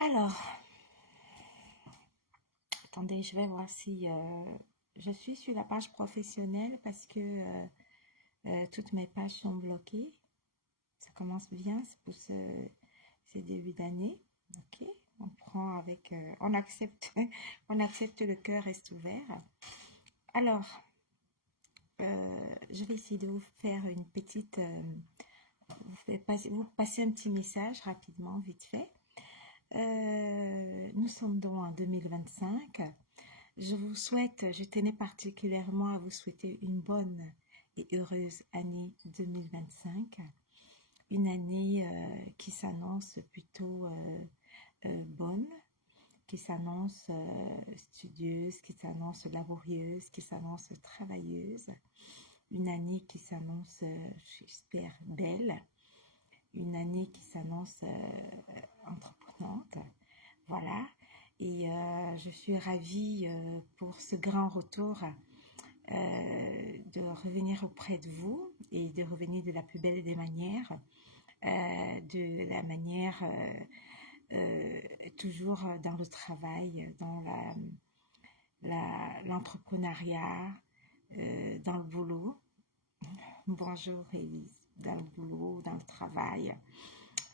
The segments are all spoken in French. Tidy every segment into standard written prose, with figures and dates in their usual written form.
Alors, attendez, je vais voir si je suis sur la page professionnelle parce que toutes mes pages sont bloquées. Ça commence bien, c'est pour ce début d'année. Ok, on prend avec, on accepte, on accepte, le cœur reste ouvert. Alors, je vais essayer de vous faire une petite, vous passer un petit message rapidement, vite fait. Nous sommes donc en 2025. Je tenais particulièrement à vous souhaiter une bonne et heureuse année 2025. Une année qui s'annonce plutôt bonne, qui s'annonce studieuse, qui s'annonce laborieuse, qui s'annonce travailleuse. Une année qui s'annonce, j'espère, belle. Une année qui s'annonce entreprenante. Voilà. Et je suis ravie pour ce grand retour de revenir auprès de vous et de revenir de la plus belle des manières, de la manière toujours dans le travail, dans l'entrepreneuriat, dans le boulot. Bonjour Élise, dans le boulot, dans le travail.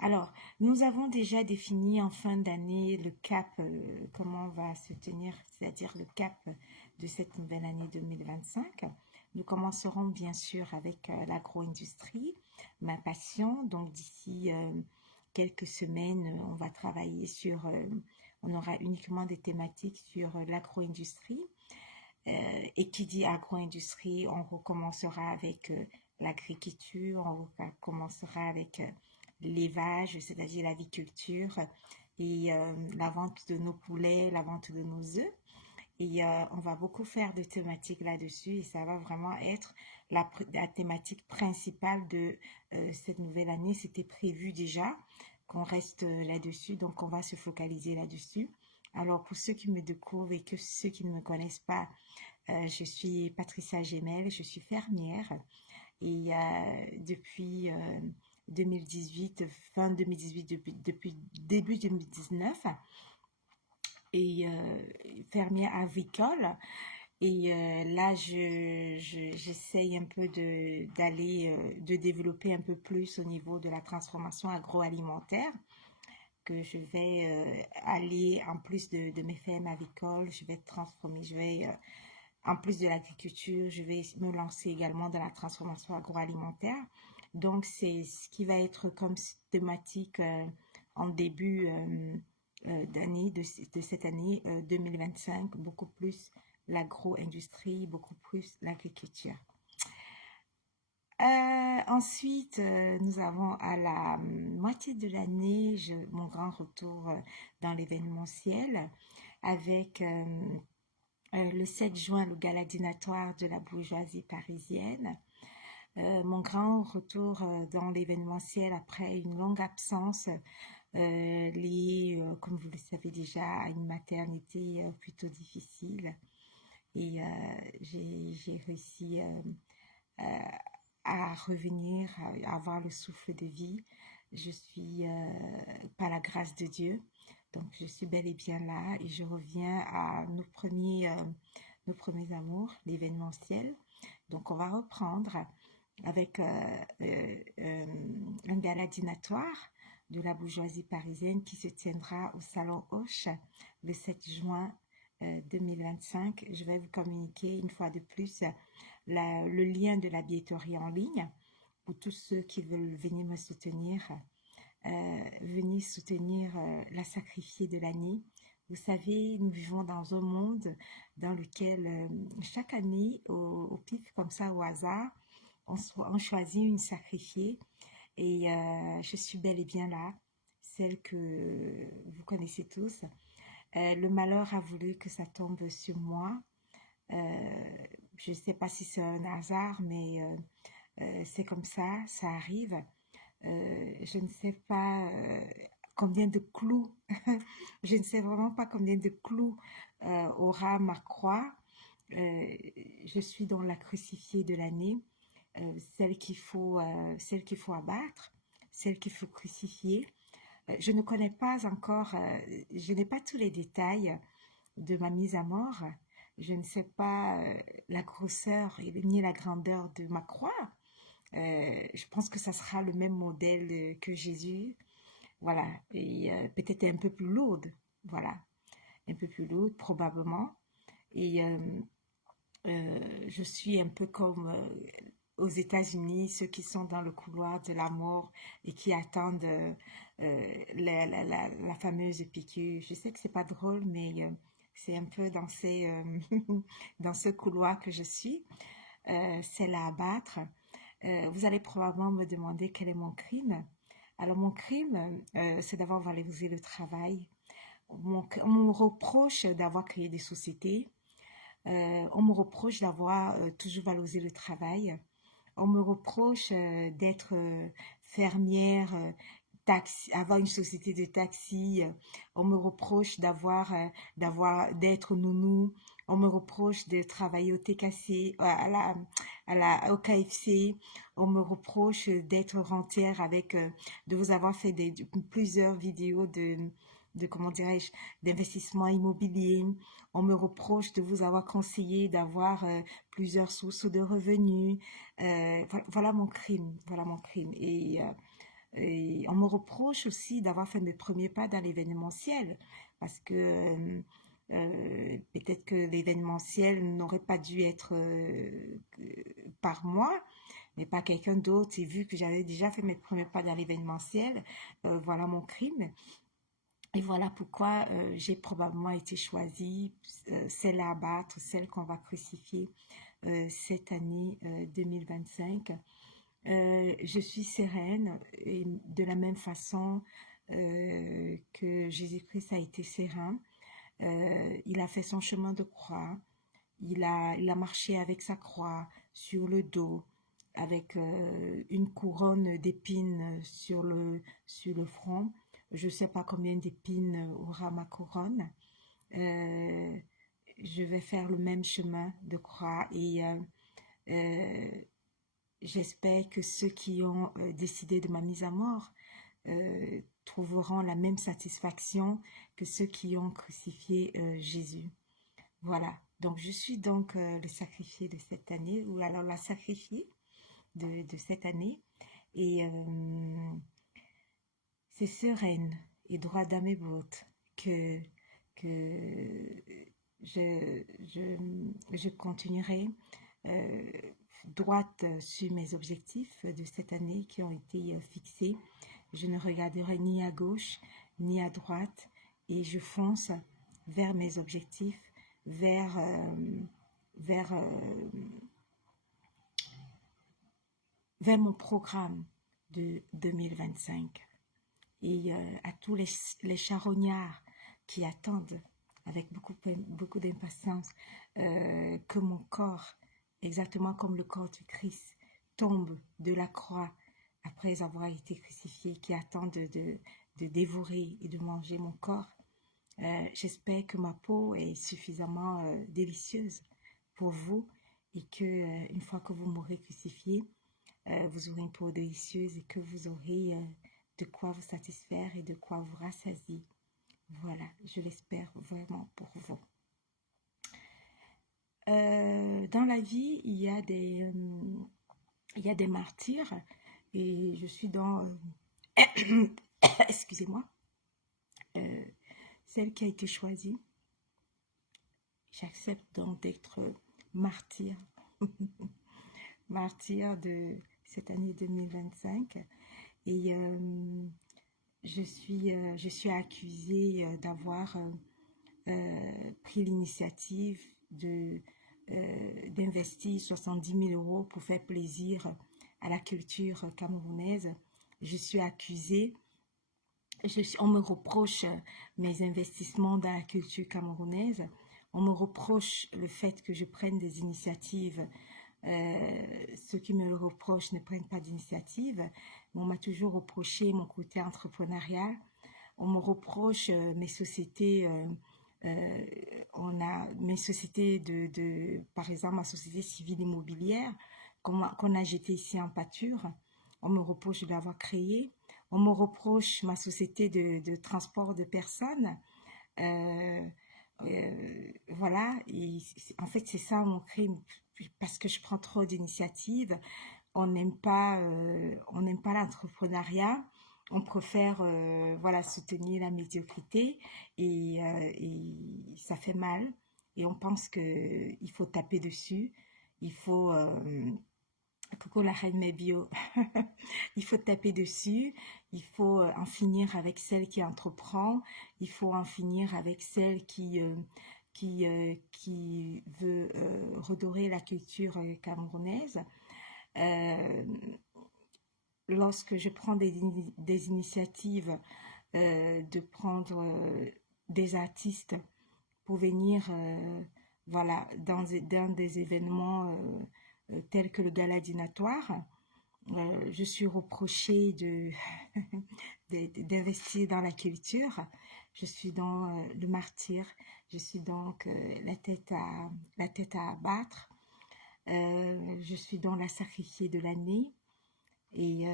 Alors, nous avons déjà défini en fin d'année le cap, comment on va se tenir, c'est-à-dire le cap de cette nouvelle année 2025. Nous commencerons bien sûr avec l'agro-industrie, ma passion. Donc d'ici quelques semaines, on va travailler sur, on aura uniquement des thématiques sur l'agro-industrie. Et qui dit agro-industrie, on recommencera avec l'agriculture, on recommencera avec l'élevage, c'est-à-dire l'aviculture, et la vente de nos poulets, la vente de nos œufs. Et on va beaucoup faire de thématiques là-dessus et ça va vraiment être la thématique principale de cette nouvelle année. C'était prévu déjà qu'on reste là-dessus, donc on va se focaliser là-dessus. Alors pour ceux qui me découvrent et que ceux qui ne me connaissent pas, je suis Patricia Gemel, je suis fermière et depuis 2018, fin 2018, depuis début 2019, et fermière agricole. Et là, j'essaye un peu de développer un peu plus au niveau de la transformation agroalimentaire, que je vais aller, en plus de mes fermes avicoles, je vais transformer, en plus de l'agriculture, je vais me lancer également dans la transformation agroalimentaire. Donc, c'est ce qui va être comme thématique en début d'année, de cette année 2025, beaucoup plus l'agro-industrie, beaucoup plus l'agriculture. Ensuite, nous avons à la moitié de l'année mon grand retour dans l'événementiel avec le 7 juin, le gala dînatoire de la bourgeoisie parisienne. Mon grand retour dans l'événementiel après une longue absence liée, comme vous le savez déjà, à une maternité plutôt difficile. Et j'ai réussi à revenir, à avoir le souffle de vie. Je suis, par la grâce de Dieu, donc je suis bel et bien là et je reviens à nos premiers amours, l'événementiel. Donc on va reprendre avec un gala dînatoire de la bourgeoisie parisienne qui se tiendra au Salon Hoche le 7 juin 2025. Je vais vous communiquer une fois de plus le lien de la billetterie en ligne pour tous ceux qui veulent venir me soutenir. Venir soutenir la sacrifiée de l'année. Vous savez, nous vivons dans un monde dans lequel chaque année, au pif comme ça, au hasard, on choisit une sacrifiée et je suis bel et bien là, celle que vous connaissez tous. Le malheur a voulu que ça tombe sur moi. Je ne sais pas si c'est un hasard, mais c'est comme ça arrive. Je ne sais pas combien de clous, je ne sais vraiment pas combien de clous aura ma croix. Je suis dans la crucifiée de l'année, celle qu'il faut abattre, celle qu'il faut crucifier. Je ne connais pas encore, je n'ai pas tous les détails de ma mise à mort. Je ne sais pas la grosseur ni la grandeur de ma croix. Je pense que ça sera le même modèle que Jésus. Voilà. Et peut-être un peu plus lourde. Voilà. Un peu plus lourde, probablement. Et je suis un peu comme aux États-Unis, ceux qui sont dans le couloir de la mort et qui attendent la fameuse piqûre. Je sais que c'est pas drôle, mais c'est un peu dans dans ce couloir que je suis. C'est à abattre. Vous allez probablement me demander quel est mon crime. Alors mon crime, c'est d'avoir valorisé le travail. On me reproche d'avoir créé des sociétés. On me reproche d'avoir toujours valorisé le travail. On me reproche d'être fermière, avoir une société de taxi. On me reproche d'être nounou. On me reproche de travailler au TKC, au KFC. On me reproche d'être rentière de vous avoir fait plusieurs vidéos comment dirais-je, d'investissement immobilier. On me reproche de vous avoir conseillé d'avoir plusieurs sources de revenus. Voilà mon crime, voilà mon crime. Et on me reproche aussi d'avoir fait mes premiers pas dans l'événementiel parce que peut-être que l'événementiel n'aurait pas dû être par moi, mais par quelqu'un d'autre. Et vu que j'avais déjà fait mes premiers pas dans l'événementiel, voilà mon crime. Et voilà pourquoi j'ai probablement été choisie, celle à abattre, celle qu'on va crucifier cette année 2025. Je suis sereine et de la même façon que Jésus-Christ a été serein. Il a fait son chemin de croix. Il a marché avec sa croix sur le dos, avec une couronne d'épines sur le front. Je ne sais pas combien d'épines aura ma couronne. Je vais faire le même chemin de croix et j'espère que ceux qui ont décidé de ma mise à mort trouveront la même satisfaction que ceux qui ont crucifié Jésus. Voilà, donc je suis donc le sacrifié de cette année, ou alors la sacrifiée de cette année. Et c'est sereine et droit dans mes bottes que je continuerai euh, droite sur mes objectifs de cette année qui ont été fixés. Je ne regarderai ni à gauche ni à droite et je fonce vers mes objectifs, vers, vers, vers mon programme de 2025. Et à tous les charognards qui attendent avec beaucoup d'impatience que mon corps, exactement comme le corps du Christ, tombe de la croix après avoir été crucifié, qui attendent de dévorer et de manger mon corps. J'espère que ma peau est suffisamment délicieuse pour vous et que une fois que vous m'aurez crucifié, vous aurez une peau délicieuse et que vous aurez de quoi vous satisfaire et de quoi vous rassasier. Voilà, je l'espère vraiment pour vous. Dans la vie, il y a des martyrs et je suis dans, excusez-moi, celle qui a été choisie. J'accepte donc d'être martyr, martyr de cette année 2025 et je suis accusée d'avoir pris l'initiative d'investir 70 000 euros pour faire plaisir à la culture camerounaise. Je suis accusée, on me reproche mes investissements dans la culture camerounaise. On me reproche le fait que je prenne des initiatives. Ceux qui me le reprochent ne prennent pas d'initiative. On m'a toujours reproché mon côté entrepreneurial. On me reproche mes sociétés. On a mes sociétés par exemple, ma société civile immobilière qu'on a jetée ici en pâture. On me reproche de l'avoir créée. On me reproche ma société de transport de personnes. Voilà, et en fait c'est ça mon crime, parce que je prends trop d'initiatives. On n'aime pas l'entrepreneuriat. On préfère voilà, soutenir la médiocrité et ça fait mal. Et on pense qu'il faut taper dessus. Il faut coucou la reine mes bio. Il faut taper dessus. Il faut en finir avec celle qui entreprend. Il faut en finir avec celle qui veut redorer la culture camerounaise. Lorsque je prends des initiatives de prendre des artistes pour venir voilà, dans des événements tels que le gala dînatoire, je suis reprochée d'investir dans la culture. Je suis dans le martyr. Je suis donc la tête à abattre. Je suis dans la sacrifiée de l'année. Et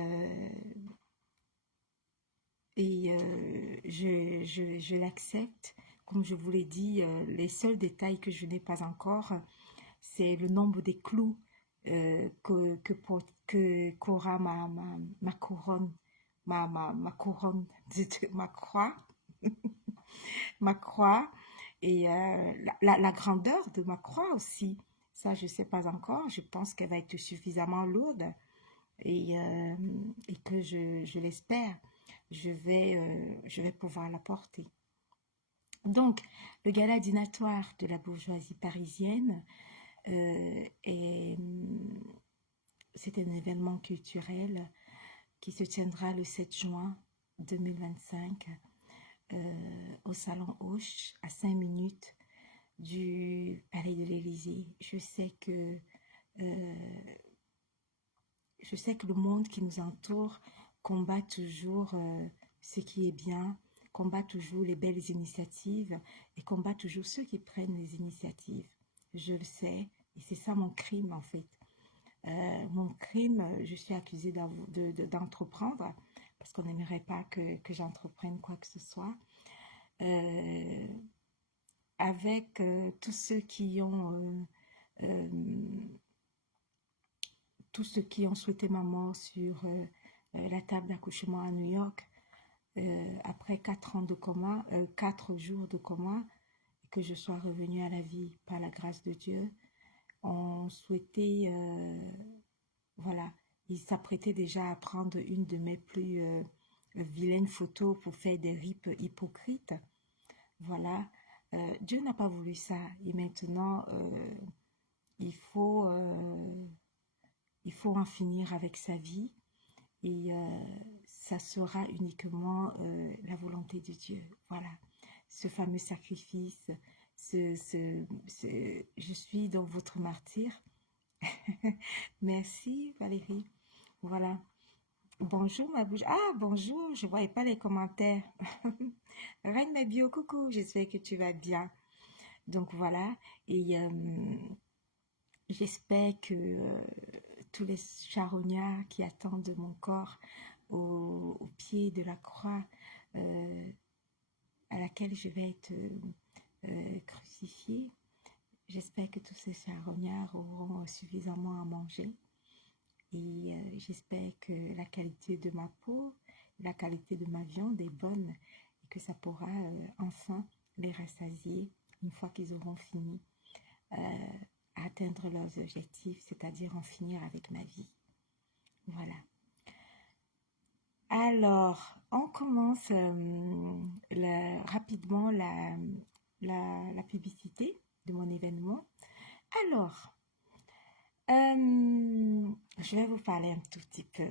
je l'accepte. Comme je vous l'ai dit, les seuls détails que je n'ai pas encore, c'est le nombre des clous qu'aura ma couronne, ma couronne, ma croix, ma croix, et la grandeur de ma croix aussi. Ça, je ne sais pas encore. Je pense qu'elle va être suffisamment lourde et que je l'espère, je vais pouvoir la porter. Donc, le gala dînatoire de la bourgeoisie parisienne c'est un événement culturel qui se tiendra le 7 juin 2025 au Salon Hoche, à 5 minutes du Palais de l'Élysée. Je sais que le monde qui nous entoure combat toujours ce qui est bien, combat toujours les belles initiatives et combat toujours ceux qui prennent les initiatives. Je le sais et c'est ça mon crime en fait. mon crime, je suis accusée d'entreprendre parce qu'on n'aimerait pas que j'entreprenne quoi que ce soit. Euh, avec tous ceux qui ont euh, tous ceux qui ont souhaité ma mort sur la table d'accouchement à New York, après 4 ans de coma, 4 jours de coma, et que je sois revenue à la vie par la grâce de Dieu, on souhaitait, voilà, ils s'apprêtaient déjà à prendre une de mes plus vilaines photos pour faire des rips hypocrites. Voilà, Dieu n'a pas voulu ça. Et maintenant, il faut, euh, il faut en finir avec sa vie. Et ça sera uniquement la volonté de Dieu. Voilà, ce fameux sacrifice, je suis dans votre martyr. Merci Valérie. Voilà. Bonjour ma bouche. Ah, bonjour, je ne voyais pas les commentaires. Reine ma bio, coucou, j'espère que tu vas bien. Donc voilà, et j'espère que tous les charognards qui attendent mon corps au pied de la croix euh, à laquelle je vais être crucifiée, j'espère que tous ces charognards auront suffisamment à manger. Et j'espère que la qualité de ma peau, la qualité de ma viande est bonne et que ça pourra enfin les rassasier une fois qu'ils auront fini à atteindre leurs objectifs, c'est-à-dire en finir avec ma vie. Voilà. Alors, on commence rapidement la publicité de mon événement. Alors, je vais vous parler un tout petit peu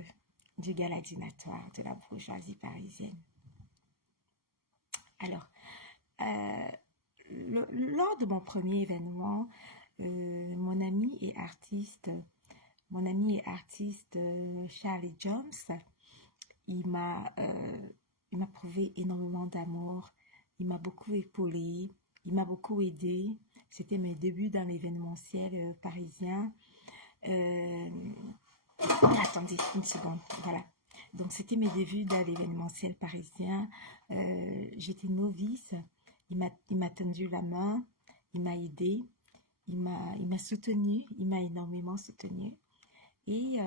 du gala dînatoire de la bourgeoisie parisienne. Alors, lors de mon premier événement, mon ami et artiste Charlie Jones, il m'a prouvé énormément d'amour, il m'a beaucoup épaulé, il m'a beaucoup aidé. C'était mes débuts dans l'événementiel parisien. Attendez une seconde, voilà. Donc c'était mes débuts dans l'événementiel parisien. J'étais novice, il m'a tendu la main, il m'a aidé, il m'a soutenu, il m'a énormément soutenu. Et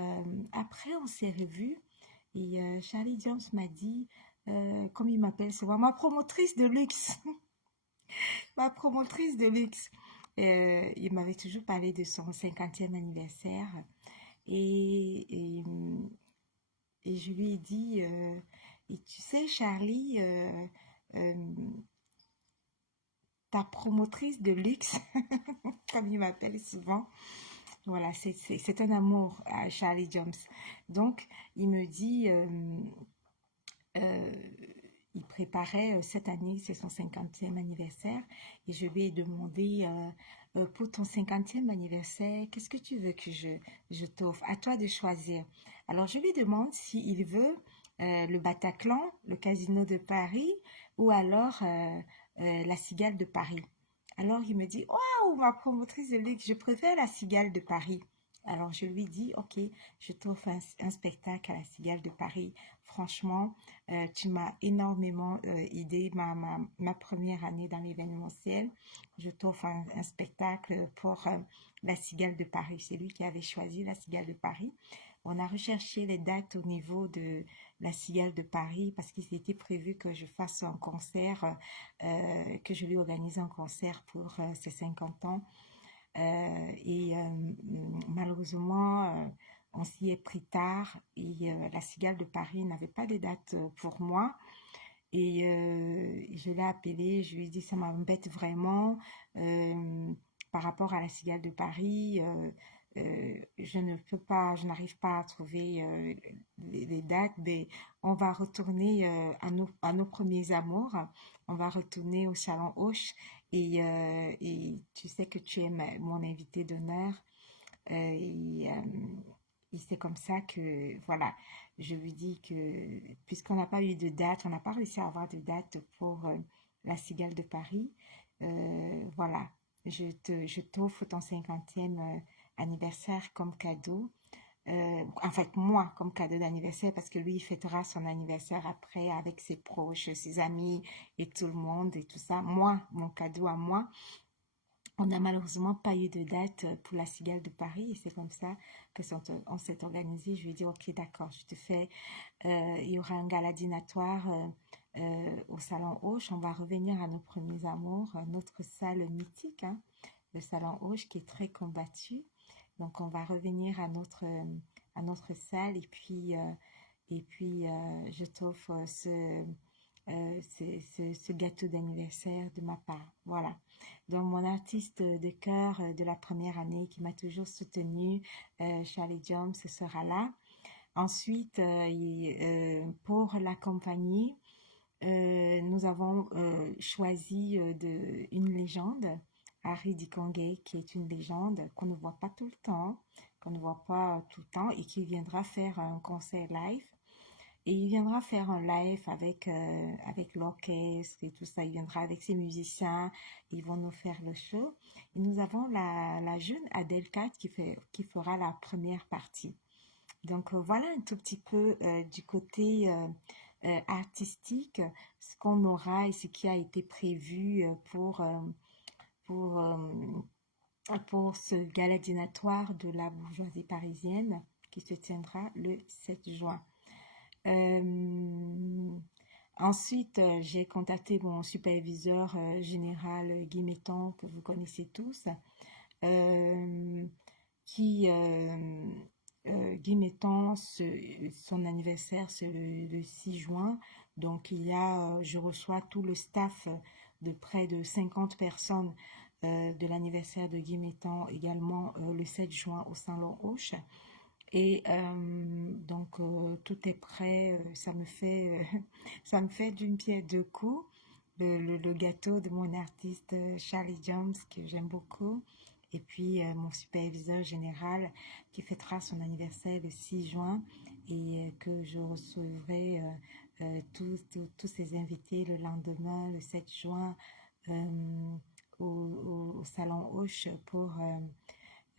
après, on s'est revus et Charlie Jones m'a dit, comme il m'appelle souvent, ma promotrice de luxe. Ma promotrice de luxe. Il m'avait toujours parlé de son 50e anniversaire. Et, et, et je lui ai dit, et tu sais, Charlie, euh, ta promotrice de luxe, comme il m'appelle souvent, voilà, c'est un amour à Charlie Jones. Donc, il me dit, il préparait cette année, c'est son 50e anniversaire, et je lui ai demandé, pour ton 50e anniversaire, qu'est-ce que tu veux que je t'offre? À toi de choisir. Alors, je lui demande s'il veut le Bataclan, le Casino de Paris, ou alors la Cigale de Paris. Alors, il me dit, waouh, ma promotrice de luxe, je préfère la Cigale de Paris. Alors, je lui dis, ok, je t'offre un spectacle à la Cigale de Paris. Franchement, tu m'as énormément aidé ma première année dans l'événementiel. Je t'offre un spectacle pour la Cigale de Paris. C'est lui qui avait choisi la Cigale de Paris. On a recherché les dates au niveau de la Cigale de Paris parce qu'il était prévu que je fasse un concert, que je lui organise un concert pour ses 50 ans. Et malheureusement, on s'y est pris tard et la Cigale de Paris n'avait pas de date pour moi. Et je l'ai appelé, je lui ai dit ça m'embête vraiment par rapport à la Cigale de Paris. Je n'arrive pas à trouver les dates, mais on va retourner à nos premiers amours. On va retourner au Salon Hoche et tu sais que tu es mon invité d'honneur. Et c'est comme ça que, voilà, je lui dis que, puisqu'on n'a pas eu de date, on n'a pas réussi à avoir de date pour la Cigale de Paris, voilà, je t'offre ton 50e anniversaire comme cadeau. En fait, moi, comme cadeau d'anniversaire, parce que lui, il fêtera son anniversaire après avec ses proches, ses amis et tout le monde et tout ça. Moi, mon cadeau à moi, on n'a malheureusement pas eu de date pour la Cigale de Paris et c'est comme ça que on s'est organisé. Je lui ai dit, ok, d'accord, je te fais, il y aura un gala dînatoire au Salon Hoche. On va revenir à nos premiers amours, notre salle mythique, hein, le Salon Hoche qui est très combattu. Donc, on va revenir à notre salle et puis je t'offre ce gâteau d'anniversaire de ma part. Voilà. Donc, mon artiste de cœur de la première année qui m'a toujours soutenue, Charlie Jones, sera là. Ensuite, pour l'accompagner, nous avons choisi une légende, Harry Dikongue, qui est une légende qu'on ne voit pas tout le temps, qu'on ne voit pas tout le temps et qui viendra faire un concert live. Et il viendra faire un live avec l'orchestre et tout ça. Il viendra avec ses musiciens. Ils vont nous faire le show. Et nous avons la jeune Adelkat qui fera la première partie. Donc voilà un tout petit peu du côté artistique, ce qu'on aura et ce qui a été prévu pour, euh, pour ce gala dînatoire de la bourgeoisie parisienne qui se tiendra le 7 juin. Ensuite, j'ai contacté mon superviseur général Guy Metton, que vous connaissez tous, qui Guy Metton, son anniversaire c'est le 6 juin, donc je reçois tout le staff de près de 50 personnes de l'anniversaire de Guy Metton également le 7 juin au Salon Hoche. Et donc tout est prêt, ça me fait d'une pierre deux coups. Le gâteau de mon artiste Charlie Jones que j'aime beaucoup. Et puis mon superviseur général qui fêtera son anniversaire le 6 juin et que je recevrai tous ces invités le lendemain, le 7 juin, au Salon Hoche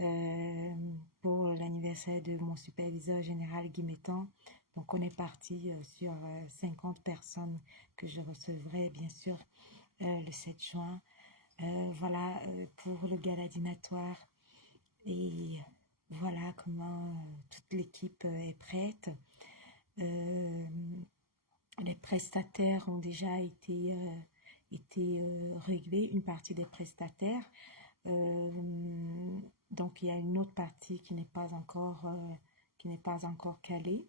euh, pour l'anniversaire de mon superviseur général Guy Metton. Donc on est parti sur 50 personnes que je recevrai bien sûr le 7 juin. Voilà pour le gala dînatoire. Et voilà comment toute l'équipe est prête. Les prestataires ont déjà été réglés, une partie des prestataires. Donc il y a une autre partie qui n'est pas encore calée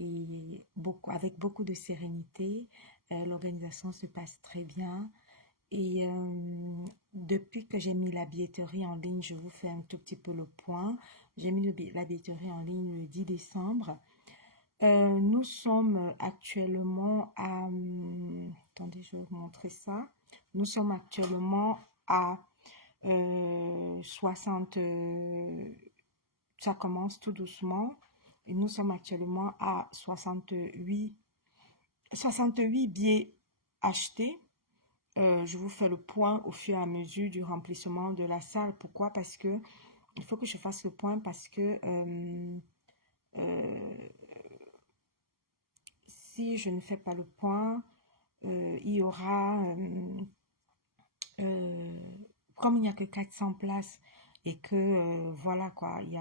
et avec beaucoup de sérénité. L'organisation se passe très bien. Et depuis que j'ai mis la billetterie en ligne, je vous fais un tout petit peu le point. J'ai mis la billetterie en ligne le 10 décembre. Nous sommes actuellement à... attendez, je vais vous montrer ça. Nous sommes actuellement à 60... ça commence tout doucement. Et nous sommes actuellement à 68 billets achetés. Je vous fais le point au fur et à mesure du remplissement de la salle. Pourquoi? Parce que il faut que je fasse le point parce que si je ne fais pas le point, il y aura, comme il n'y a que 400 places et que voilà quoi, il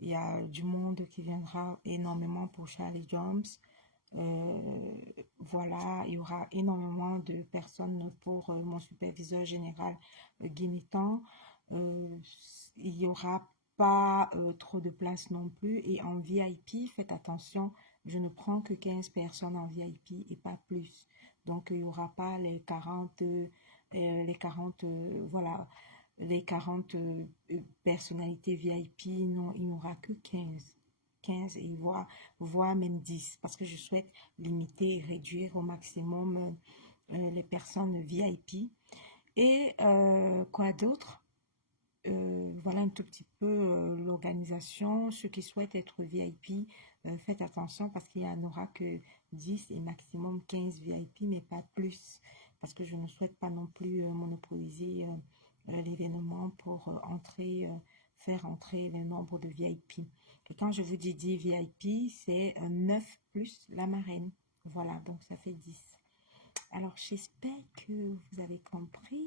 y a du monde qui viendra énormément pour Charlie Jones. Voilà, il y aura énormément de personnes pour mon superviseur général Guy Metton. Il n'y aura pas trop de place non plus. Et en VIP, faites attention, je ne prends que 15 personnes en VIP et pas plus. Donc, il n'y aura pas voilà, les 40 personnalités VIP. Non, il n'y aura que 15 et voire même 10 parce que je souhaite limiter et réduire au maximum les personnes VIP. Et quoi d'autre? Voilà un tout petit peu l'organisation. Ceux qui souhaitent être VIP, faites attention parce qu'il n'y en aura que 10 et maximum 15 VIP, mais pas plus. Parce que je ne souhaite pas non plus monopoliser l'événement pour entrer faire entrer le nombre de VIP. Et quand je vous dis 10 VIP, c'est 9 plus la marraine. Voilà, donc ça fait 10. Alors, j'espère que vous avez compris.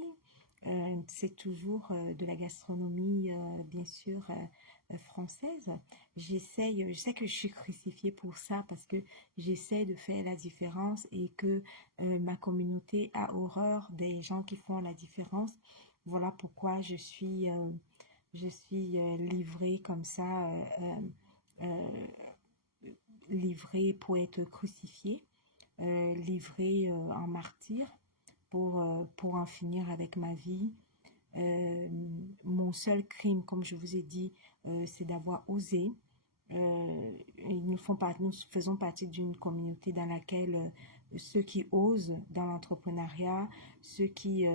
C'est toujours de la gastronomie, bien sûr, française. J'essaye, je sais que je suis crucifiée pour ça parce que j'essaie de faire la différence et que ma communauté a horreur des gens qui font la différence. Voilà pourquoi je suis livrée comme ça, euh, livrée pour être crucifiée, livrée en martyr pour en finir avec ma vie. Euh, Mon seul crime, comme je vous ai dit, c'est d'avoir osé. Nous faisons partie d'une communauté dans laquelle ceux qui osent dans l'entrepreneuriat, ceux qui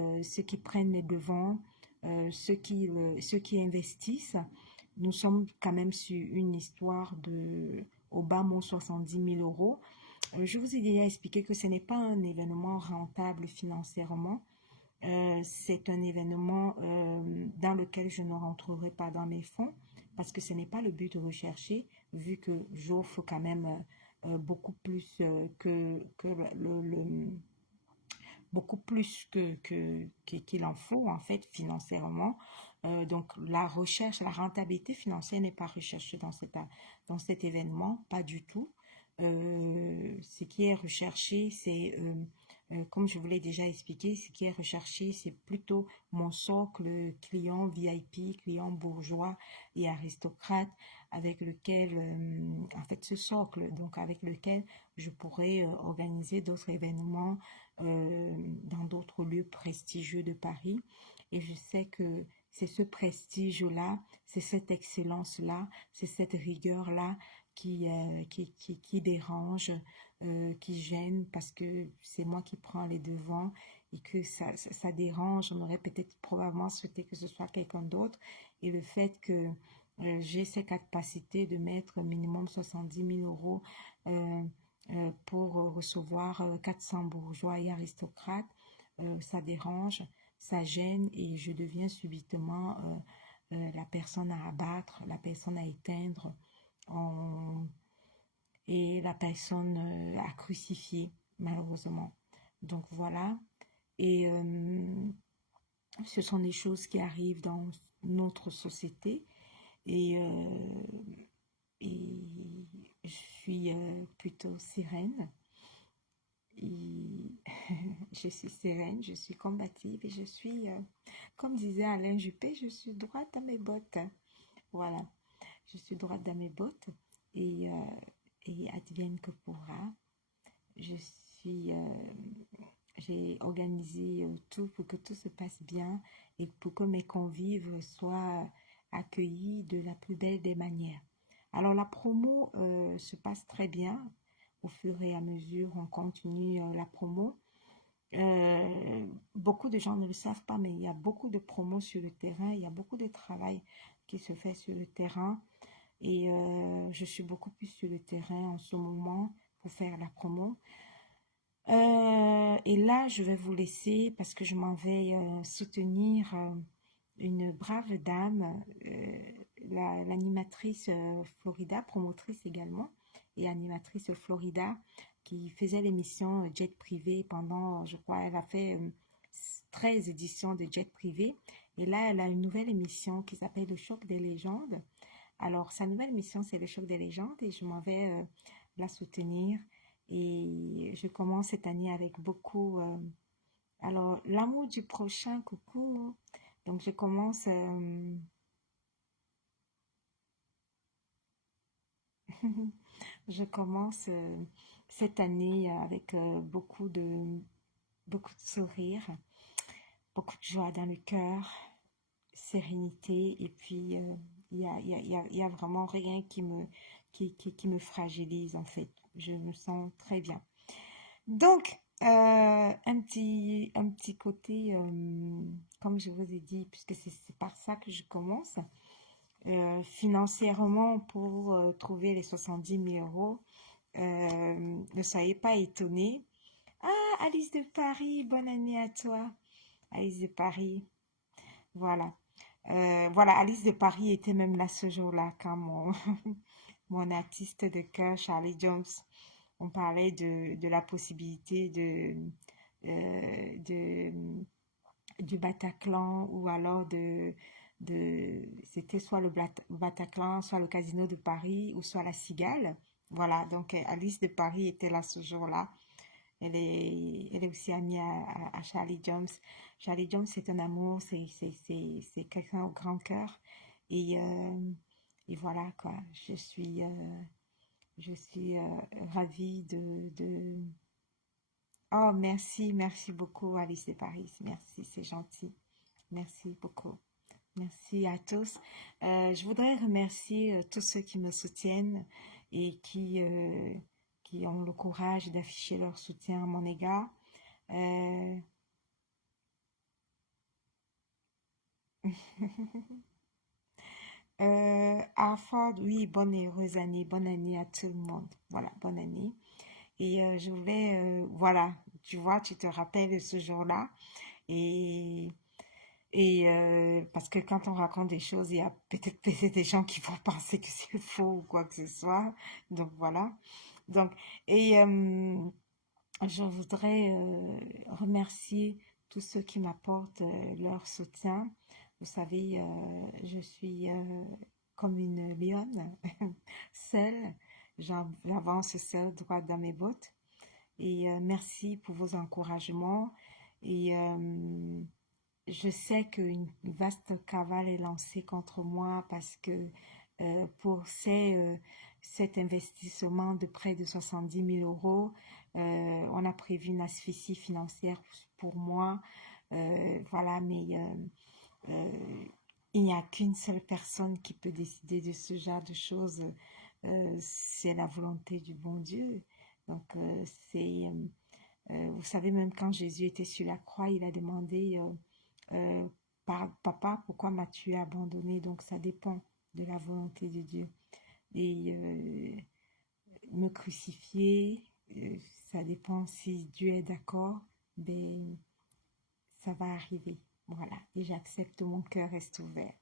prennent les devants, ceux qui investissent, nous sommes quand même sur une histoire de au bas mot 70 000 euros. Je vous ai déjà expliqué que ce n'est pas un événement rentable financièrement. C'est un événement dans lequel je ne rentrerai pas dans mes fonds parce que ce n'est pas le but recherché vu que j'offre quand même beaucoup plus beaucoup plus qu'il en faut en fait financièrement. Donc la recherche, la rentabilité financière n'est pas recherchée dans cet événement, pas du tout. Ce qui est recherché, c'est, comme je vous l'ai déjà expliqué, ce qui est recherché, c'est plutôt mon socle client VIP, client bourgeois et aristocrate, avec lequel, en fait, ce socle, donc avec lequel je pourrais organiser d'autres événements dans d'autres lieux prestigieux de Paris. Et je sais que c'est ce prestige-là, c'est cette excellence-là, c'est cette rigueur-là qui dérange, qui gêne parce que c'est moi qui prends les devants et que ça dérange. On aurait peut-être probablement souhaité que ce soit quelqu'un d'autre. Et le fait que j'ai ces capacités de mettre minimum 70 000 euros pour recevoir 400 bourgeois et aristocrates, ça dérange, ça gêne et je deviens subitement la personne à abattre, la personne à éteindre et la personne à crucifier, malheureusement. Donc voilà, et ce sont des choses qui arrivent dans notre société et, et je suis plutôt sereine. Et je suis sereine, je suis combative et je suis, comme disait Alain Juppé, je suis droite à mes bottes. Voilà, je suis droite dans mes bottes et, advienne que pourra. Je suis, j'ai organisé tout pour que tout se passe bien et pour que mes convives soient accueillis de la plus belle des manières. Alors la promo se passe très bien. Au fur et à mesure, on continue la promo. Beaucoup de gens ne le savent pas, mais il y a beaucoup de promos sur le terrain. Il y a beaucoup de travail qui se fait sur le terrain. Et je suis beaucoup plus sur le terrain en ce moment pour faire la promo. Et là, je vais vous laisser parce que je m'en vais soutenir une brave dame, l'animatrice Florida, promotrice également, et animatrice Florida, qui faisait l'émission Jet Privé pendant, je crois, elle a fait 13 éditions de Jet Privé. Et là, elle a une nouvelle émission qui s'appelle Le Choc des légendes. Alors, sa nouvelle émission, c'est Le Choc des légendes et je m'en vais la soutenir. Et je commence cette année avec beaucoup... alors, l'amour du prochain, coucou. Donc, je commence... je commence cette année avec beaucoup de sourires, beaucoup de joie dans le cœur, sérénité. Et puis, il y a vraiment rien qui me fragilise, en fait. Je me sens très bien. Donc, un petit côté, comme je vous ai dit, puisque c'est par ça que je commence, financièrement, pour trouver les 70 000 euros, ne soyez pas étonnés. Ah, Alice de Paris, bonne année à toi. Alice de Paris, voilà. Voilà, Alice de Paris était même là ce jour-là quand mon artiste de cœur, Charlie Jones, on parlait de la possibilité de, du Bataclan ou alors c'était soit le Bataclan, soit le Casino de Paris ou soit la Cigale. Voilà, donc Alice de Paris était là ce jour-là. Elle est aussi amie à Charlie Jones. Charlie Jones, c'est un amour, c'est quelqu'un au grand cœur. Et, euh, et voilà, quoi. Je suis ravie de... Oh, merci, merci beaucoup, Alice de Paris. Merci, c'est gentil. Merci beaucoup. Merci à tous. Je voudrais remercier tous ceux qui me soutiennent et qui ont le courage d'afficher leur soutien à mon égard. Euh, Harford, oui, bonne et heureuse année. Bonne année à tout le monde. Voilà, bonne année. Et je voulais, voilà, tu vois, tu te rappelles de ce jour-là. Et parce que quand on raconte des choses, il y a peut-être des gens qui vont penser que c'est faux ou quoi que ce soit. Donc voilà. Donc, et je voudrais remercier tous ceux qui m'apportent leur soutien. Vous savez, je suis comme une lionne, seule. J'avance seule droit dans mes bottes. Et merci pour vos encouragements. Et je sais qu'une vaste cavale est lancée contre moi parce que pour cet investissement de près de 70 000 euros, on a prévu une asphyxie financière pour moi. Voilà, mais il n'y a qu'une seule personne qui peut décider de ce genre de choses. C'est la volonté du bon Dieu. Donc, vous savez, même quand Jésus était sur la croix, il a demandé euh, Papa, pourquoi m'as-tu abandonné? Donc, ça dépend de la volonté de Dieu. Et me crucifier, ça dépend si Dieu est d'accord, ben, ça va arriver. Voilà. Et j'accepte, mon cœur reste ouvert.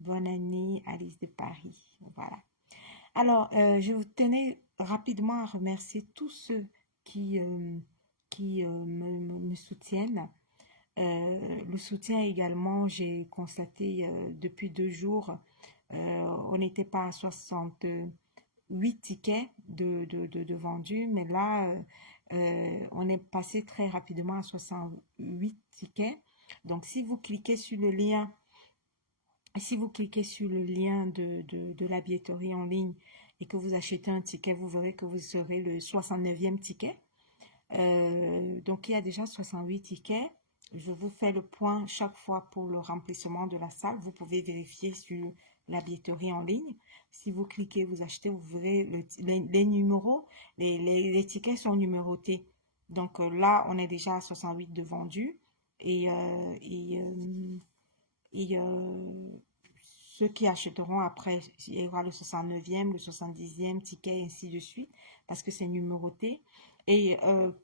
Bonne année, Alice de Paris. Voilà. Alors, je vous tenais rapidement à remercier tous ceux qui, me soutiennent. Le soutien également, j'ai constaté depuis 2 jours, on n'était pas à 68 tickets de vendus, mais là, on est passé très rapidement à 68 tickets. Donc, si vous cliquez sur le lien de la billetterie en ligne et que vous achetez un ticket, vous verrez que vous serez le 69e ticket. Donc, il y a déjà 68 tickets. Je vous fais le point chaque fois pour le remplissement de la salle. Vous pouvez vérifier sur la billetterie en ligne. Si vous cliquez, vous achetez, vous verrez les numéros. Les tickets sont numérotés. Donc là, on est déjà à 68 de vendus. Et, euh, et, euh, et ceux qui achèteront après, il y aura le 69e, le 70e ticket, et ainsi de suite, parce que c'est numéroté. Et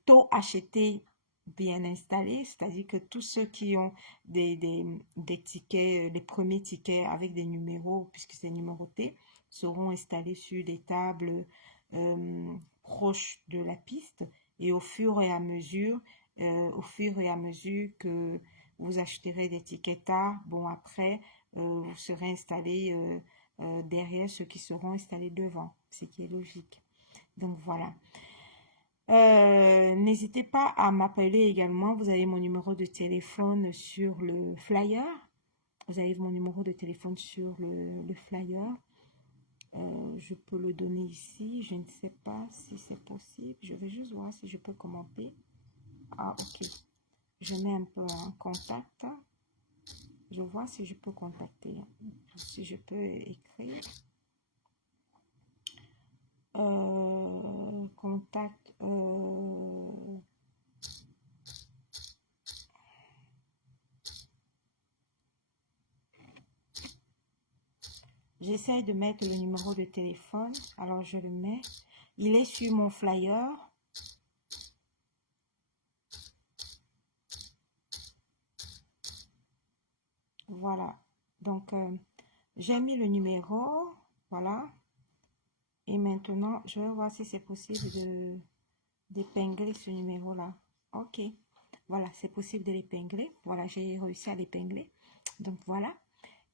taux acheté bien installé, c'est-à-dire que tous ceux qui ont des tickets, les premiers tickets avec des numéros, puisque c'est numéroté, seront installés sur des tables proches de la piste. Et au fur et à mesure que vous acheterez des tickets tard, bon après, vous serez installé derrière ceux qui seront installés devant, ce qui est logique. Donc voilà. N'hésitez pas à m'appeler également. Vous avez mon numéro de téléphone sur le flyer. Vous avez mon numéro de téléphone sur le flyer. Je peux le donner ici. Je ne sais pas si c'est possible. Je vais juste voir si je peux commenter. Ah, ok. Je mets un peu en contact. Je vois si je peux contacter, si je peux écrire. Contact. J'essaie de mettre le numéro de téléphone. Alors, je le mets. Il est sur mon flyer. Voilà. Donc, j'ai mis le numéro, voilà. Et maintenant, je vais voir si c'est possible d'épingler ce numéro-là. Ok, voilà, c'est possible de l'épingler. Voilà, j'ai réussi à l'épingler. Donc, voilà.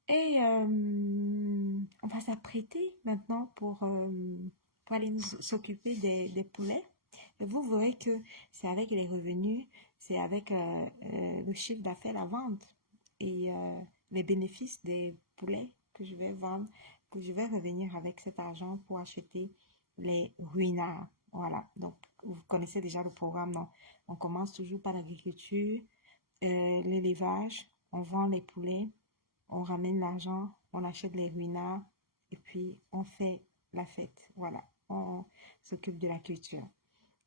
Et on va s'apprêter maintenant pour aller s'occuper des poulets. Et vous verrez que c'est avec les revenus, c'est avec le chiffre d'affaires, la vente et les bénéfices des poulets que je vais vendre, que je vais revenir avec cet argent pour acheter les ruinards. Voilà, donc vous connaissez déjà le programme, non? On commence toujours par l'agriculture, l'élevage, on vend les poulets, on ramène l'argent, on achète les ruinards et puis on fait la fête. Voilà, on s'occupe de la culture.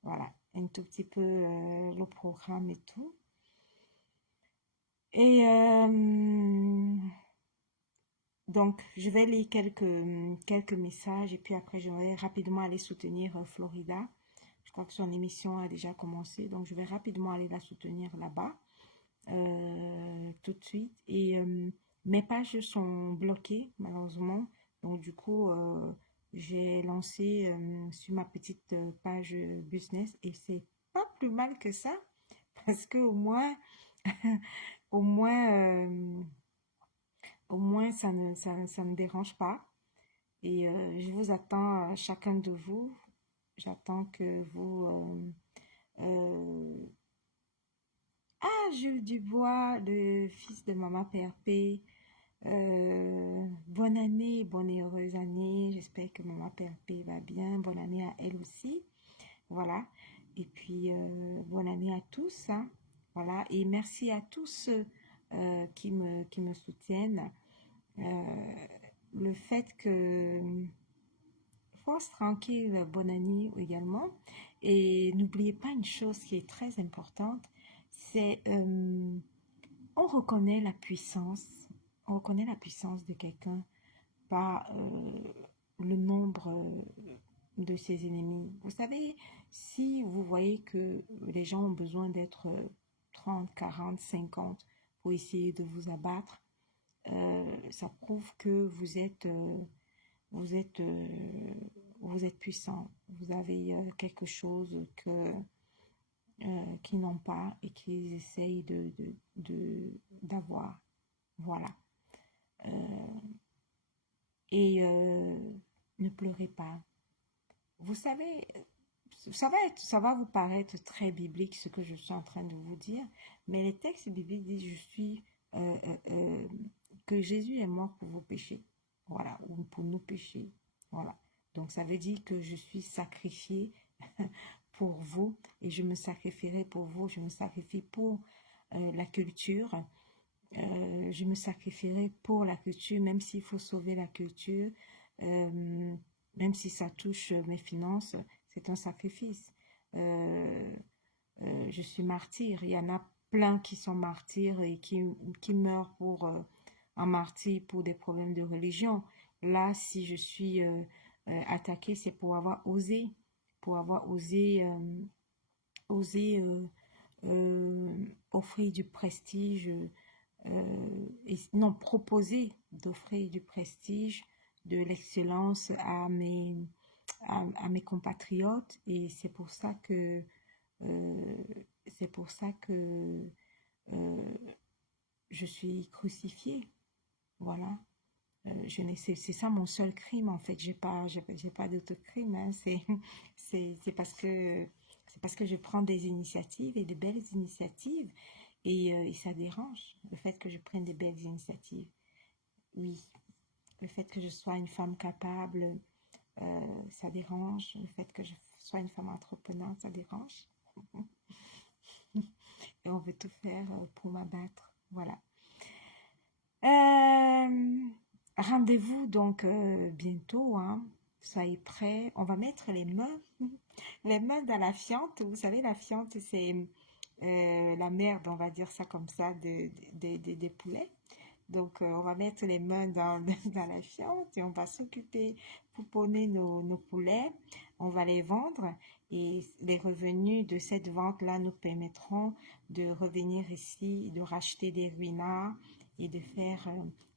Voilà, un tout petit peu le programme et tout. Et donc, je vais lire quelques messages et puis après, je vais rapidement aller soutenir Florida. Je crois que son émission a déjà commencé, donc je vais rapidement aller la soutenir là-bas tout de suite. Et mes pages sont bloquées, malheureusement. Donc, du coup, j'ai lancé sur ma petite page business et c'est pas plus mal que ça parce que au moins, au moins, au moins ça ne dérange pas. Et je vous attends, chacun de vous. J'attends que vous... Jules Dubois, le fils de Maman PRP. Bonne année, bonne et heureuse année. J'espère que Maman PRP va bien. Bonne année à elle aussi. Voilà. Et puis, bonne année à tous. Hein. Voilà. Et merci à tous ceux qui me soutiennent. Le fait que force tranquille, bonne année également. Et n'oubliez pas une chose qui est très importante, c'est on reconnaît la puissance de quelqu'un par le nombre de ses ennemis. Vous savez, si vous voyez que les gens ont besoin d'être 30, 40, 50 pour essayer de vous abattre, ça prouve que vous êtes, vous êtes puissant. Vous avez quelque chose qu'ils n'ont pas et qu'ils essayent d'avoir. Voilà. Et ne pleurez pas. Vous savez, ça va vous paraître très biblique ce que je suis en train de vous dire, mais les textes bibliques disent euh, euh, euh, que Jésus est mort pour vos péchés, voilà, ou pour nos péchés, voilà. Donc ça veut dire que je suis sacrifié pour vous et je me sacrifierai pour vous, je me sacrifie pour la culture, je me sacrifierai pour la culture, même s'il faut sauver la culture, euh, même si ça touche mes finances, c'est un sacrifice. Euh, je suis martyr. Il y en a plein qui sont martyrs et qui meurent en martyr pour des problèmes de religion. Là, si je suis attaquée, c'est pour avoir osé offrir du prestige, non, proposer d'offrir du prestige, de l'excellence à mes compatriotes. Et euh, c'est pour ça que euh, je suis crucifiée. Voilà. C'est ça mon seul crime en fait. J'ai pas d'autre crime. Hein. C'est c'est parce que je prends des initiatives et des belles initiatives et ça dérange le fait que je prenne des belles initiatives. Oui, le fait que je sois une femme capable, ça dérange. Le fait que je sois une femme entreprenante, ça dérange. Et on veut tout faire pour m'abattre. Voilà. Rendez-vous donc bientôt, hein. Soyez prêts. On va mettre les mains dans la fiente. Vous savez, la fiente, c'est la merde, on va dire ça comme ça, des poulets. Donc, on va mettre les mains dans la fiente et on va s'occuper, pouponner nos poulets. On va les vendre et les revenus de cette vente-là nous permettront de revenir ici, de racheter des ruinards et de faire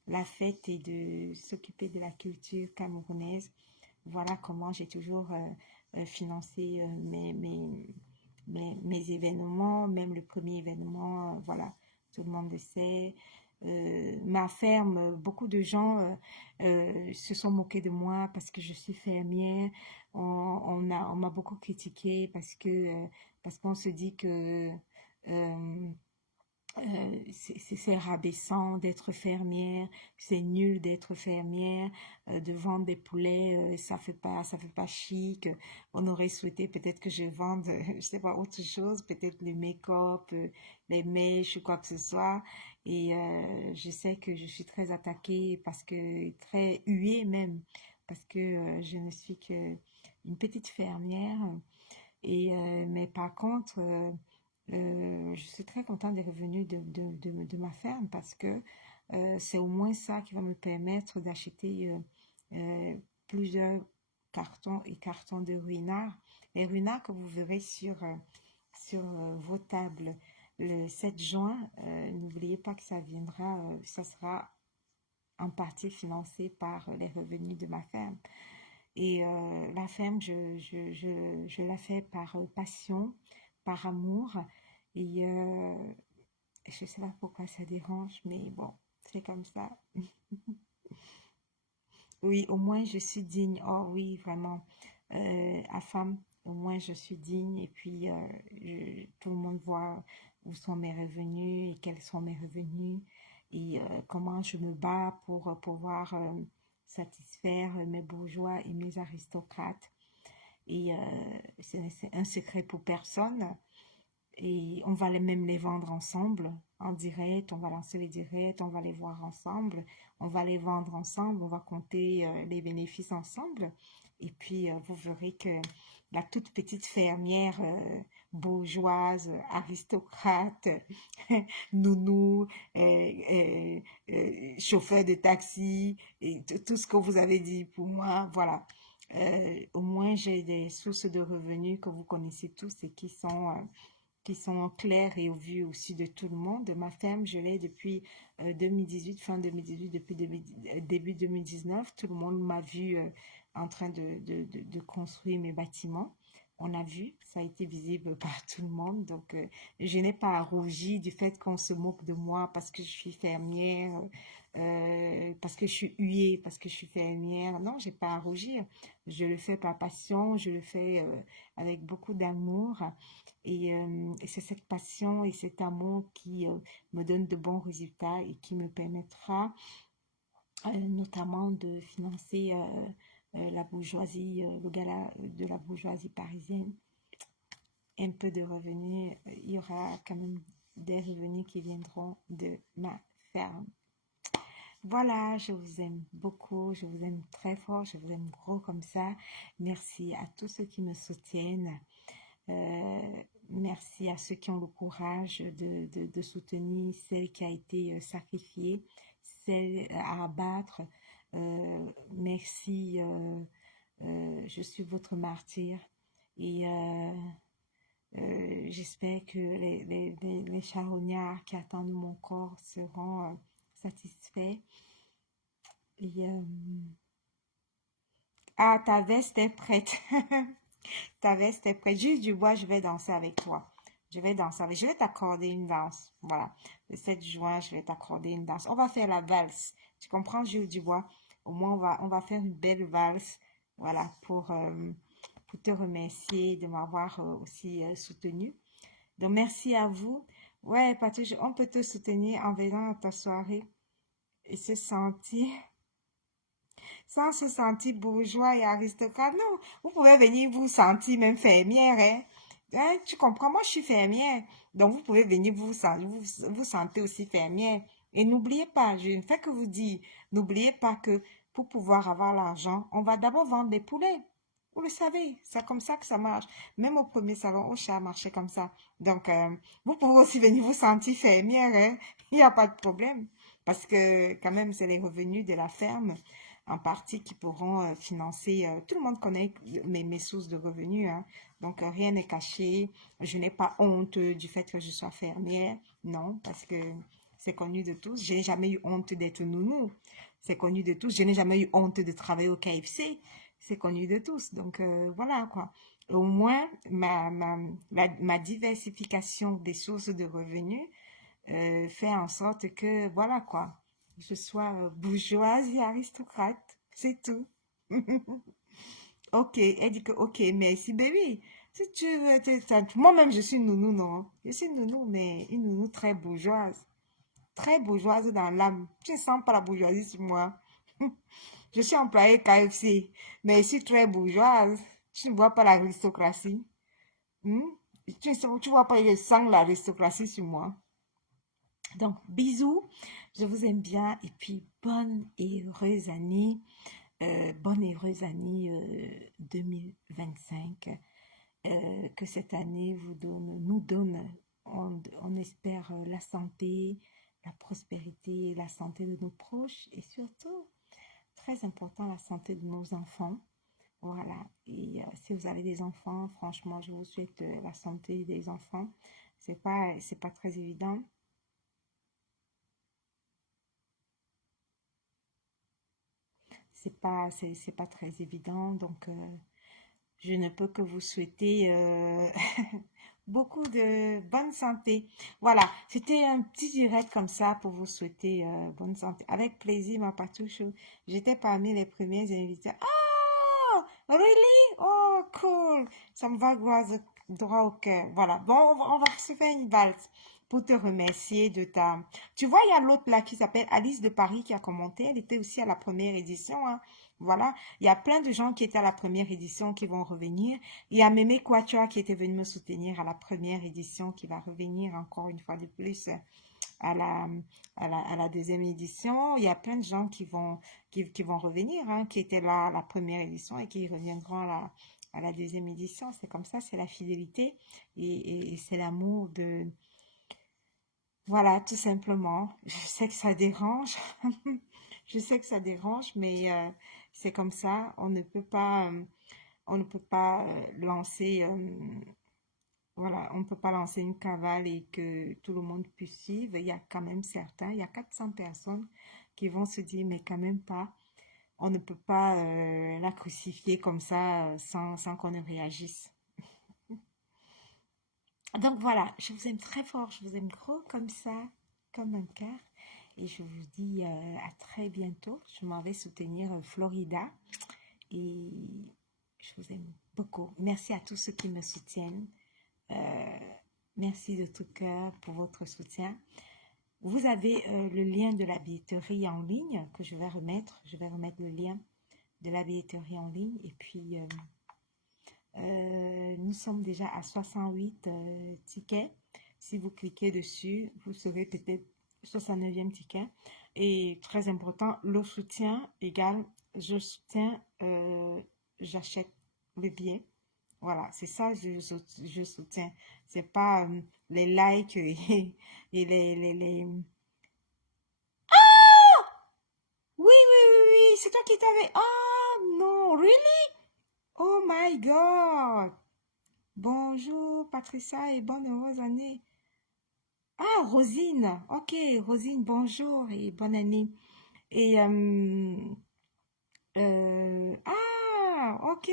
la fête et de s'occuper de la culture camerounaise. Voilà comment j'ai toujours financé mes événements, même le premier événement, voilà, tout le monde le sait. Ma ferme, beaucoup de gens se sont moqués de moi parce que je suis fermière. On m'a beaucoup critiqué parce qu'on se dit que euh, c'est rabaissant d'être fermière, c'est nul d'être fermière, de vendre des poulets, ça fait pas chic. On aurait souhaité peut-être que je vende, je sais pas, autre chose, peut-être le make-up, les mèches ou quoi que ce soit. Et je sais que je suis très attaquée parce que, très huée même, parce que je ne suis que une petite fermière. Et, mais par contre, je suis très contente des revenus de ma ferme parce que c'est au moins ça qui va me permettre d'acheter euh, plusieurs cartons et cartons de ruinards. Les ruinards que vous verrez sur vos tables le 7 juin, n'oubliez pas que ça viendra, ça sera en partie financé par les revenus de ma ferme. Et la ferme, je la fais par passion, par amour. Et je sais pas pourquoi ça dérange, mais bon, c'est comme ça. Oui, au moins je suis digne. Oh oui, vraiment. À femme, au moins je suis digne. Et puis, tout le monde voit où sont mes revenus et quels sont mes revenus. Et comment je me bats pour pouvoir satisfaire mes bourgeois et mes aristocrates. Et c'est un secret pour personne. Et on va même les vendre ensemble, en direct, on va lancer les directs, on va les voir ensemble, on va les vendre ensemble, on va compter les bénéfices ensemble. Et puis, vous verrez que la toute petite fermière bourgeoise, aristocrate, nounou, chauffeur de taxi, et tout ce que vous avez dit pour moi, voilà. Au moins, j'ai des sources de revenus que vous connaissez tous et qui sont clairs et au vu aussi de tout le monde. Ma ferme, je l'ai depuis 2018, fin 2018, depuis début 2019. Tout le monde m'a vu en train de construire mes bâtiments. On a vu, ça a été visible par tout le monde. Donc, je n'ai pas à rougir du fait qu'on se moque de moi parce que je suis fermière, parce que je suis huée, parce que je suis fermière. Non, j'ai pas à rougir. Je le fais par passion, je le fais avec beaucoup d'amour. Et c'est cette passion et cet amour qui me donne de bons résultats et qui me permettra notamment de financer la bourgeoisie, le gala de la bourgeoisie parisienne. Un peu de revenus, il y aura quand même des revenus qui viendront de ma ferme. Voilà, je vous aime beaucoup, je vous aime très fort, je vous aime gros comme ça. Merci à tous ceux qui me soutiennent. Merci à ceux qui ont le courage de soutenir celle qui a été sacrifiée, celle à abattre. Merci, je suis votre martyr et j'espère que les charognards qui attendent mon corps seront satisfaits. Et, ah, ta veste est prête. Ta veste est prête. Juste du bois, je vais danser avec toi. Je vais danser avec. Je vais t'accorder une danse. Voilà. Le 7 juin, je vais t'accorder une danse. On va faire la valse. Tu comprends, Jules Dubois? Au moins, on va faire une belle valse. Voilà, pour te remercier de m'avoir aussi soutenu. Donc, merci à vous. Ouais, Patrick, on peut te soutenir en venant à ta soirée et se sentir sans se sentir bourgeois et aristocrate. Non, vous pouvez venir vous sentir même fermière, hein. Hein, tu comprends? Moi, je suis fermière. Donc, vous pouvez venir vous sentez aussi fermière. Et n'oubliez pas, je ne fais que vous dire, n'oubliez pas que pour pouvoir avoir l'argent, on va d'abord vendre des poulets. Vous le savez, c'est comme ça que ça marche. Même au premier salon, au chat marchait comme ça. Donc, vous pouvez aussi venir vous sentir fermière, hein. Il n'y a pas de problème. Parce que, quand même, c'est les revenus de la ferme en partie qui pourront financer. Tout le monde connaît mes sources de revenus, hein. Donc, rien n'est caché. Je n'ai pas honte du fait que je sois fermière. Non, parce que c'est connu de tous. Je n'ai jamais eu honte d'être nounou, c'est connu de tous. Je n'ai jamais eu honte de travailler au KFC, c'est connu de tous. Donc, voilà, quoi. Au moins, ma diversification des sources de revenus fait en sorte que, voilà, quoi, je sois bourgeoise et aristocrate. C'est tout. Ok, elle dit que, ok, merci, baby. Si tu veux, moi-même, je suis nounou, non? Je suis nounou, mais une nounou très bourgeoise dans l'âme. Tu ne sens pas la bourgeoisie sur moi. Je suis employée KFC, mais je suis très bourgeoise. Tu ne vois pas l'aristocratie. Hmm? Tu vois pas, je sens l'aristocratie sur moi. Donc, bisous. Je vous aime bien. Et puis, bonne et heureuse année. Bonne et heureuse année 2025. Que cette année nous donne, on espère la santé, la prospérité, la santé de nos proches et surtout, très important, la santé de nos enfants. Voilà. Et si vous avez des enfants, franchement, je vous souhaite la santé des enfants. C'est pas très évident. C'est pas très évident. Donc, je ne peux que vous souhaiter beaucoup de bonne santé. Voilà, c'était un petit direct comme ça pour vous souhaiter bonne santé. Avec plaisir, ma patouche. J'étais parmi les premiers invités. Oh, really? Oh, cool. Ça me va droit au cœur. Voilà, bon, on va se faire une valse pour te remercier de ta... Tu vois, il y a l'autre là qui s'appelle Alice de Paris qui a commenté. Elle était aussi à la première édition, hein. Voilà, il y a plein de gens qui étaient à la première édition qui vont revenir. Il y a Mémé Quachua qui était venu me soutenir à la première édition qui va revenir encore une fois de plus à la deuxième édition. Il y a plein de gens qui vont revenir, hein, qui étaient là à la première édition et qui reviendront à la deuxième édition. C'est comme ça, c'est la fidélité et c'est l'amour de... Voilà, tout simplement. Je sais que ça dérange. Je sais que ça dérange, mais c'est comme ça. On ne peut pas lancer, voilà, on ne peut pas lancer une cavale et que tout le monde puisse suivre. Il y a quand même certains, il y a 400 personnes qui vont se dire, mais quand même pas, on ne peut pas la crucifier comme ça sans qu'on ne réagisse. Donc voilà, je vous aime très fort, je vous aime gros comme ça, comme un cœur. Et je vous dis à très bientôt. Je m'en vais soutenir Florida. Et je vous aime beaucoup. Merci à tous ceux qui me soutiennent. Euh, Merci de tout cœur pour votre soutien. Vous avez le lien de la billetterie en ligne que je vais remettre. Je vais remettre le lien de la billetterie en ligne. Et puis, nous sommes déjà à 68 tickets. Si vous cliquez dessus, vous serez peut-être 69e ticket. Et très important, le soutien égale je soutiens, j'achète le billet. Voilà, c'est ça, je soutiens. C'est pas les likes et les... Oui, oui, oui, oui, c'est toi qui t'avais... Oh non, really? Oh my God. Bonjour Patricia et bonne heureuse année. Ah, Rosine. Ok, Rosine, bonjour et bonne année. Et ok.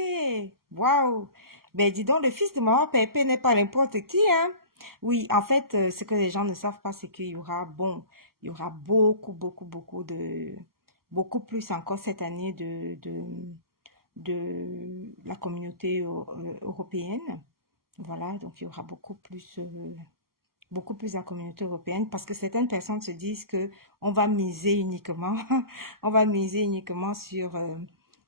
Waouh. Ben dis donc, le fils de maman Pépé n'est pas n'importe qui, hein. Oui, en fait, ce que les gens ne savent pas, c'est qu'il y aura, bon, il y aura beaucoup plus encore cette année de la communauté européenne. Voilà, donc il y aura beaucoup plus la communauté européenne parce que certaines personnes se disent que on va miser uniquement, on va miser uniquement sur,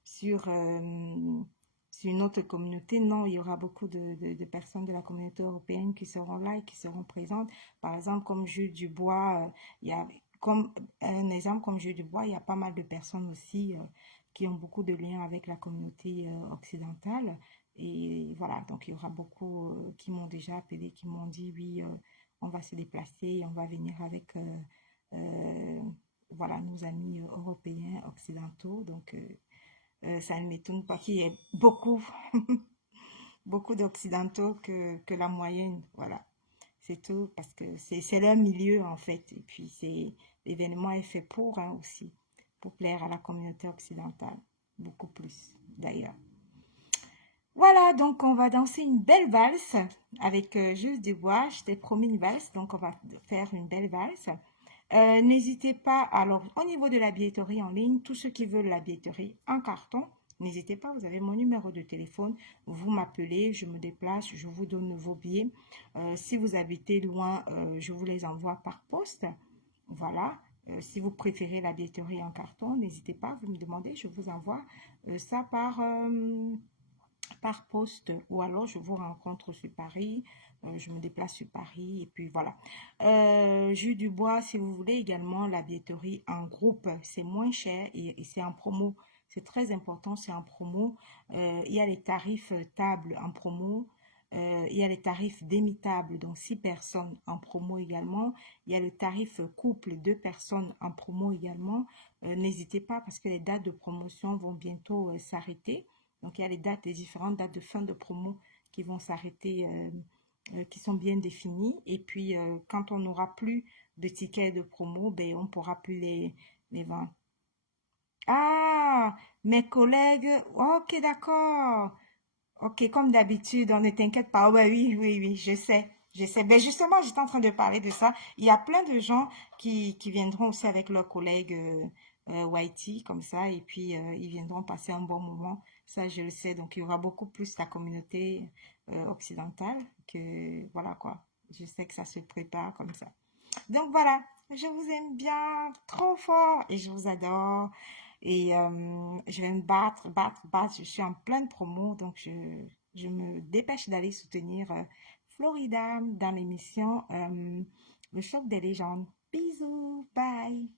sur une autre communauté. Non, il y aura beaucoup de personnes de la communauté européenne qui seront là et qui seront présentes. Par exemple, comme Jules Dubois, il y a comme un exemple comme Jules Dubois, il y a pas mal de personnes aussi qui ont beaucoup de liens avec la communauté occidentale. Et voilà, donc il y aura beaucoup qui m'ont déjà appelé, qui m'ont dit oui, on va se déplacer, on va venir avec euh, voilà, nos amis européens, occidentaux. Donc ça ne m'étonne pas qu'il y ait beaucoup, beaucoup d'occidentaux que la moyenne. Voilà, C'est tout, parce que c'est leur milieu, en fait. Et puis, l'événement est fait pour, hein, aussi, pour plaire à la communauté occidentale. Beaucoup plus, d'ailleurs. Voilà, donc on va danser une belle valse avec Jules Dubois. Je t'ai promis une valse, donc on va faire une belle valse. N'hésitez pas, alors au niveau de la billetterie en ligne, tous ceux qui veulent la billetterie en carton, n'hésitez pas, vous avez mon numéro de téléphone, vous m'appelez, je me déplace, je vous donne vos billets. Si vous habitez loin, je vous les envoie par poste. Voilà. Si vous préférez la billetterie en carton, n'hésitez pas, vous me demandez, je vous envoie ça par poste, ou alors je vous rencontre sur Paris, je me déplace sur Paris et puis voilà. Jus du bois, si vous voulez également la billetterie en groupe, c'est moins cher et c'est en promo. C'est très important, c'est en promo. Il y a les tarifs table en promo. Il y a les tarifs demi-table, donc 6 personnes en promo également. Il y a le tarif couple, 2 personnes en promo également. N'hésitez pas parce que les dates de promotion vont bientôt s'arrêter. Donc, il y a les différentes dates de fin de promo qui vont s'arrêter, qui sont bien définies. Et puis, quand on n'aura plus de tickets de promo, ben, on ne pourra plus les vendre. Ah, mes collègues, ok, d'accord. Ok, comme d'habitude, on ne t'inquiète pas. Ouais, oui, oui, oui, je sais, je sais. Ben justement, j'étais en train de parler de ça. Il y a plein de gens qui viendront aussi avec leurs collègues YT, comme ça, et puis ils viendront passer un bon moment. Ça, je le sais. Donc, il y aura beaucoup plus la communauté occidentale que, voilà quoi. Je sais que ça se prépare comme ça. Donc voilà, je vous aime bien trop fort et je vous adore. Et je vais me battre, battre, battre. Je suis en pleine promo, donc je me dépêche d'aller soutenir Florida dans l'émission Le Choc des légendes. Bisous, bye.